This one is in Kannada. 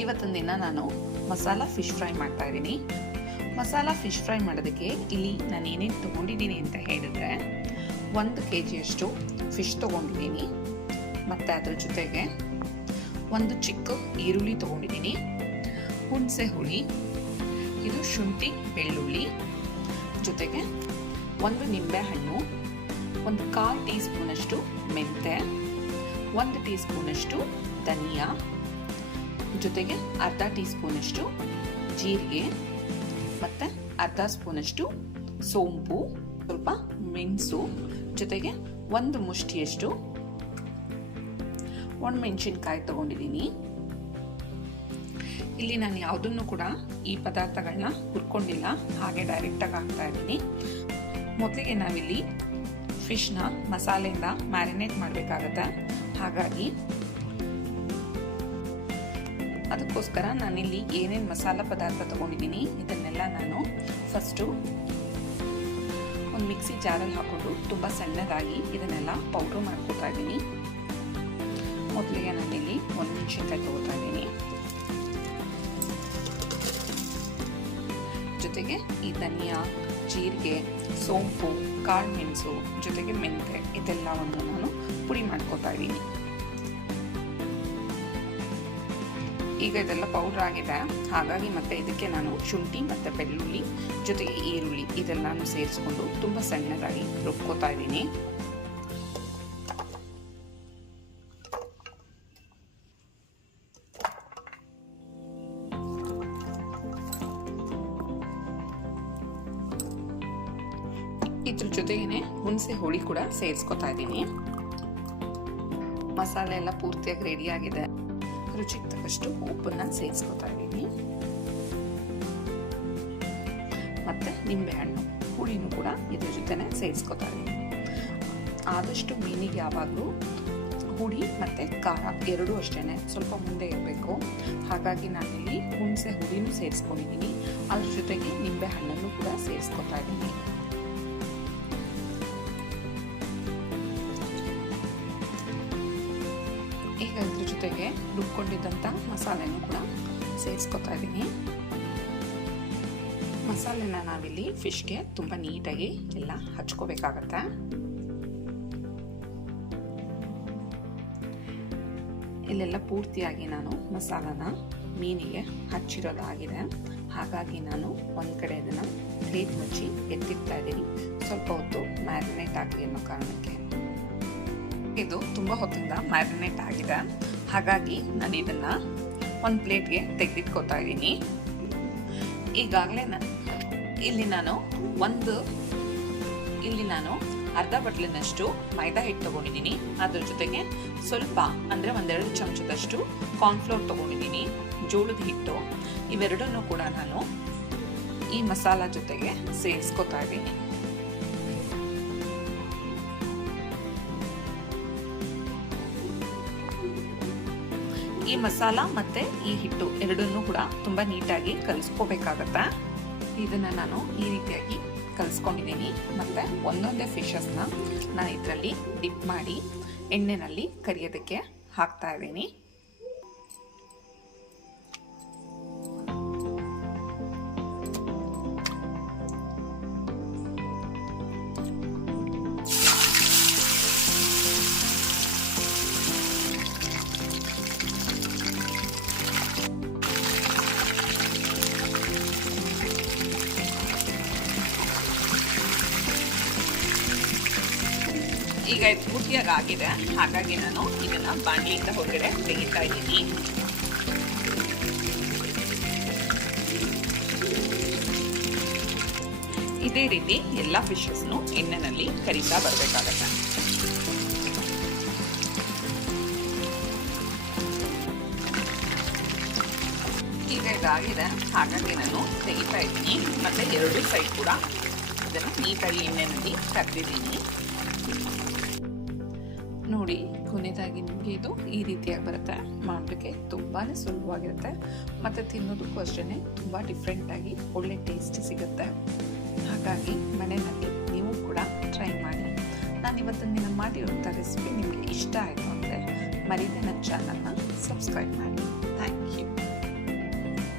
ಇವತ್ತಿನ ದಿನ ನಾನು ಮಸಾಲಾ ಫಿಶ್ ಫ್ರೈ ಮಾಡ್ತಾ ಇದ್ದೀನಿ. ಮಸಾಲಾ ಫಿಶ್ ಫ್ರೈ ಮಾಡೋದಕ್ಕೆ ಇಲ್ಲಿ ನಾನು ಏನೇನು ತೊಗೊಂಡಿದ್ದೀನಿ ಅಂತ ಹೇಳಿದ್ರೆ 1 kg ಫಿಶ್ ತೊಗೊಂಡಿದ್ದೀನಿ. ಮತ್ತು ಅದ್ರ ಜೊತೆಗೆ ಒಂದು ಚಿಕ್ಕ ಈರುಳ್ಳಿ ತೊಗೊಂಡಿದ್ದೀನಿ, ಹುಣಸೆ ಹುಳಿ, ಇದು ಶುಂಠಿ ಬೆಳ್ಳುಳ್ಳಿ, ಜೊತೆಗೆ 1 ನಿಂಬೆಹಣ್ಣು, 1/4 ಟೀ ಸ್ಪೂನಷ್ಟು ಮೆಂತೆ, 1 ಟೀ ಸ್ಪೂನಷ್ಟು ಧನಿಯಾ, ಜೊತೆಗೆ ಅರ್ಧ ಟೀ ಸ್ಪೂನಷ್ಟು ಜೀರಿಗೆ, ಮತ್ತು ಅರ್ಧ ಸ್ಪೂನಷ್ಟು ಸೋಂಪು, ಸ್ವಲ್ಪ ಮೆಣಸು, ಜೊತೆಗೆ 1 ಮುಷ್ಟಿಯಷ್ಟು ಒಣಮೆಣಸಿನ್ಕಾಯಿ ತಗೊಂಡಿದ್ದೀನಿ. ಇಲ್ಲಿ ನಾನು ಯಾವುದನ್ನು ಕೂಡ ಈ ಪದಾರ್ಥಗಳನ್ನ ಹುರ್ಕೊಂಡಿಲ್ಲ, ಹಾಗೆ ಡೈರೆಕ್ಟಾಗಿ ಹಾಕ್ತಾ ಇದ್ದೀನಿ. ಮೊದಲಿಗೆ ನಾವಿಲ್ಲಿ ಫಿಶ್ನ ಮಸಾಲೆಯಿಂದ ಮ್ಯಾರಿನೇಟ್ ಮಾಡಬೇಕಾಗತ್ತೆ. ಹಾಗಾಗಿ ಅದಕ್ಕೋಸ್ಕರ ನಾನಿಲ್ಲಿ ಏನೇನು ಮಸಾಲ ಪದಾರ್ಥ ತೊಗೊಂಡಿದ್ದೀನಿ ಇದನ್ನೆಲ್ಲ ನಾನು ಫಸ್ಟು ಒಂದು ಮಿಕ್ಸಿ ಜಾರಲ್ಲಿ ಹಾಕ್ಕೊಂಡು ತುಂಬ ಸಣ್ಣದಾಗಿ ಇದನ್ನೆಲ್ಲ ಪೌಡ್ರ್ ಮಾಡ್ಕೊತಾ ಇದ್ದೀನಿ. ಮೊದಲಿಗೆ ನಾನಿಲ್ಲಿ ಒಣಮೆಣಸಿನ್ಕಾಯಿ ತೊಗೋತಾ ಇದ್ದೀನಿ, ಜೊತೆಗೆ ಈ ಧನಿಯಾ, ಜೀರಿಗೆ, ಸೋಂಪು, ಕಾಳು ಮೆಣಸು, ಜೊತೆಗೆ ಮೆಂತೆ ಇದೆಲ್ಲವನ್ನು ನಾನು ಪುಡಿ ಮಾಡ್ಕೊತಾ ಇದ್ದೀನಿ. ಈಗ ಇದೆಲ್ಲ ಪೌಡ್ರ್ ಆಗಿದೆ, ಹಾಗಾಗಿ ಮತ್ತೆ ಇದಕ್ಕೆ ನಾನು ಶುಂಠಿ ಮತ್ತು ಬೆಳ್ಳುಳ್ಳಿ ಜೊತೆಗೆ ಈರುಳ್ಳಿ ಇದೆಲ್ಲನೂ ಸೇರಿಸ್ಕೊಂಡು ತುಂಬ ಸಣ್ಣದಾಗಿ ರುಬ್ಕೋತಾ ಇದ್ದೀನಿ. ಇದ್ರ ಜೊತೆಗೇನೆ ಹುಣಸೆ ಹುಳಿ ಕೂಡ ಸೇರಿಸ್ಕೊತಾ ಇದ್ದೀನಿ. ಮಸಾಲೆ ಎಲ್ಲ ಪೂರ್ತಿಯಾಗಿ ರೆಡಿ ಆಗಿದೆ. ರುಚಿಗೆ ತಕ್ಕಷ್ಟು ಉಪ್ಪನ್ನ ಸೇರಿಸ್ಕೊತಾ ಇದ್ದೀನಿ, ಮತ್ತೆ ನಿಂಬೆಹಣ್ಣು ಹುಳಿನೂ ಕೂಡ ಇದ್ರ ಜೊತೆನೆ ಸೇರಿಸ್ಕೊತಾ ಇದ್ದೀನಿ. ಆದಷ್ಟು ಮೀನಿಗೆ ಯಾವಾಗಲೂ ಹುಳಿ ಮತ್ತು ಖಾರ ಎರಡೂ ಅಷ್ಟೇ ಸ್ವಲ್ಪ ಮುಂದೆ ಇರಬೇಕು. ಹಾಗಾಗಿ ನಾನಿಲ್ಲಿ ಹುಣಸೆ ಹುಳಿನೂ ಸೇರಿಸ್ಕೊಂಡಿದ್ದೀನಿ, ಅದ್ರ ಜೊತೆಗೆ ನಿಂಬೆಹಣ್ಣನ್ನು ಕೂಡ ಸೇರಿಸ್ಕೊತಾ ಇದ್ದೀನಿ. ಈಗ ಇದ್ರ ಜೊತೆಗೆ ರುಬ್ಕೊಂಡಿದ್ದಂಥ ಮಸಾಲೆನೂ ಕೂಡ ಸೇರಿಸ್ಕೊತಾ ಇದ್ದೀನಿ. ಮಸಾಲೆನ ನಾವಿಲ್ಲಿ ಫಿಶ್ಗೆ ತುಂಬ ನೀಟಾಗಿ ಎಲ್ಲ ಹಚ್ಕೋಬೇಕಾಗತ್ತೆ. ಇಲ್ಲೆಲ್ಲ ಪೂರ್ತಿಯಾಗಿ ನಾನು ಮಸಾಲಾನ ಮೀನಿಗೆ ಹಚ್ಚಿರೋದಾಗಿದೆ. ಹಾಗಾಗಿ ನಾನು ಒಂದು ಕಡೆ ಇದನ್ನು ಪ್ಲೇಟ್ ಮುಚ್ಚಿ ಎತ್ತಿಡ್ತಾ ಇದ್ದೀನಿ, ಸ್ವಲ್ಪ ಹೊತ್ತು ಮ್ಯಾರಿನೇಟ್ ಆಗಲಿ ಅನ್ನೋ ಕಾರಣಕ್ಕೆ. ಇದು ತುಂಬ ಹೊತ್ತಿಂದ ಮ್ಯಾರಿನೇಟ್ ಆಗಿದೆ, ಹಾಗಾಗಿ ನಾನು ಇದನ್ನು ಒಂದು ಪ್ಲೇಟ್ಗೆ ತೆಗೆದಿಟ್ಕೋತಾ ಇದ್ದೀನಿ. ಈಗಾಗಲೇ ಇಲ್ಲಿ ನಾನು ಅರ್ಧ ಬಟ್ಲಿನಷ್ಟು ಮೈದಾ ಹಿಟ್ಟು ತೊಗೊಂಡಿದ್ದೀನಿ. ಅದ್ರ ಜೊತೆಗೆ ಸ್ವಲ್ಪ ಅಂದರೆ 1-2 ಚಮಚದಷ್ಟು ಕಾರ್ನ್ಫ್ಲೋರ್ ತೊಗೊಂಡಿದ್ದೀನಿ, ಜೋಳದ ಹಿಟ್ಟು. ಇವೆರಡನ್ನೂ ಕೂಡ ನಾನು ಈ ಮಸಾಲ ಜೊತೆಗೆ ಸೇರಿಸ್ಕೊತಾ ಇದ್ದೀನಿ. ಈ ಮಸಾಲ ಮತ್ತು ಈ ಹಿಟ್ಟು ಎರಡನ್ನೂ ಕೂಡ ತುಂಬ ನೀಟಾಗಿ ಕಲಿಸ್ಕೋಬೇಕಾಗತ್ತೆ. ಇದನ್ನು ನಾನು ಈ ರೀತಿಯಾಗಿ ಕಲಿಸ್ಕೊಂಡಿದ್ದೀನಿ. ಮತ್ತು ಒಂದೊಂದೇ ಫಿಶಸ್ನ ನಾನು ಇದರಲ್ಲಿ ಡಿಪ್ ಮಾಡಿ ಎಣ್ಣೆಯಲ್ಲಿ ಕರಿಯೋದಕ್ಕೆ ಹಾಕ್ತಾ ಇದ್ದೀನಿ. ಈಗ ಇದು ಪೂರ್ತಿಯಾಗಿ ಆಗಿದೆ, ಹಾಗಾಗಿ ನಾನು ಇದನ್ನು ಬಾಣಲಿಯಿಂದ ಹೊರಗಡೆ ತೆಗಿತಾ ಇದ್ದೀನಿ. ಇದೇ ರೀತಿ ಎಲ್ಲ ಫಿಶಸ್ನು ಎಣ್ಣೆಯಲ್ಲಿ ಕರಿತಾ ಬರಬೇಕಾಗತ್ತೆ. ಈಗ ಇದಾಗಿದೆ, ಹಾಗಾಗಿ ನಾನು ತೆಗಿತಾ ಇದ್ದೀನಿ. ಮತ್ತು 2 ಸೈಡ್ ಕೂಡ ಇದನ್ನು ನೀಟಾಗಿ ಎಣ್ಣೆಯಲ್ಲಿ ಕರೆದಿದ್ದೀನಿ. ನೋಡಿ, ಕೊನೆಯದಾಗಿ ನಿಮಗೆ ಇದು ಈ ರೀತಿಯಾಗಿ ಬರುತ್ತೆ. ಮಾಡೋದಕ್ಕೆ ತುಂಬಾ ಸುಲಭವಾಗಿರುತ್ತೆ, ಮತ್ತು ತಿನ್ನೋದಕ್ಕೂ ಅಷ್ಟೇ ತುಂಬ ಡಿಫ್ರೆಂಟಾಗಿ ಒಳ್ಳೆ ಟೇಸ್ಟ್ ಸಿಗುತ್ತೆ. ಹಾಗಾಗಿ ಮನೆಯಲ್ಲಿ ನೀವು ಕೂಡ ಟ್ರೈ ಮಾಡಿ. ನಾನು ಇವತ್ತಿನ ದಿನ ಮಾಡಿರುವಂಥ ರೆಸಿಪಿ ನಿಮಗೆ ಇಷ್ಟ ಆಯಿತು ಅಂದರೆ ಮರೀದೆ ನನ್ನ ಚಾನಲ್ನ ಸಬ್ಸ್ಕ್ರೈಬ್ ಮಾಡಿ. Thank you.